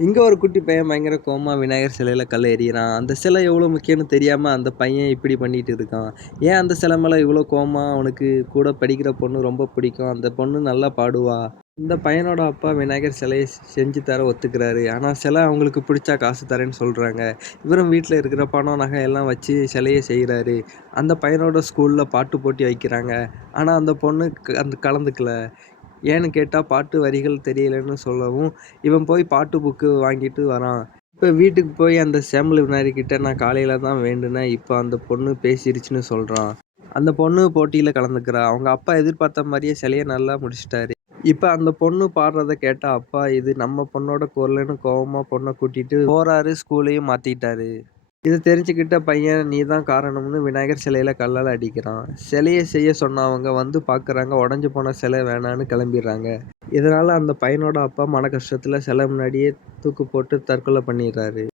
இங்க ஒரு குட்டி பையன் பயங்கர கோவமா விநாயகர் சிலையில கல்ல எறியறான். அந்த சிலை எவ்வளோ முக்கியம்னு தெரியாம அந்த பையன் இப்படி பண்ணிட்டு இருக்கான். ஏன் அந்த சிலை மேல இவ்வளோ கோவமா? அவனுக்கு கூட படிக்கிற பொண்ணு ரொம்ப பிடிக்கும். அந்த பொண்ணு நல்லா பாடுவா. இந்த பையனோட அப்பா விநாயகர் சிலைய செஞ்சு தர ஒத்துக்கிறாரு. ஆனா சிலை அவங்களுக்கு பிடிச்சா காசு தரேன்னு சொல்றாங்க. இவரும் வீட்ல இருக்கிற பணம், நகை எல்லாம் வச்சு சிலைய செய்றாரு. அந்த பையனோட ஸ்கூல்ல பாட்டு போட்டி வைக்கிறாங்க. ஆனா அந்த பொண்ணு கலந்துக்கல. ஏன்னு கேட்டா பாட்டு வரிகள் தெரியலன்னு சொல்லவும், இவன் போய் பாட்டு புக்கு வாங்கிட்டு வரான். இப்ப வீட்டுக்கு போய் அந்த சேம்பல் விநாயகர் கிட்ட நான் காலையில தான் வேண்டுனேன். இப்ப அந்த பொண்ணு பேசிருச்சுன்னு சொல்றான். அந்த பொண்ணு போட்டியில கலந்துக்கிறா. அவங்க அப்பா எதிர்பார்த்த மாரியே சிலைய நல்லா முடிச்சுட்டாரு. இப்ப அந்த பொண்ணு பாடுறத கேட்ட அப்பா, இது நம்ம பொண்ணோட குரலுன்னு கோவமா பொண்ண கூட்டிட்டு போறாரு. ஸ்கூலையும் மாத்திட்டாரு. இத தெரிஞ்சுக்கிட்ட பையன், "நீ தான் காரணம்னு" விநாயகர் சிலையில கல்லால அடிக்கிறான். சிலைய செய்ய சொன்னவங்க வந்து பார்க்குறாங்க. உடைஞ்சு போன சிலை வேணான்னு கிளம்பிர்றாங்க. இதனால அந்த பையனோட அப்பா மன கஷ்டத்துல சிலை முன்னாடியே தூக்கு போட்டு தற்கொலை பண்ணிர்றாரு.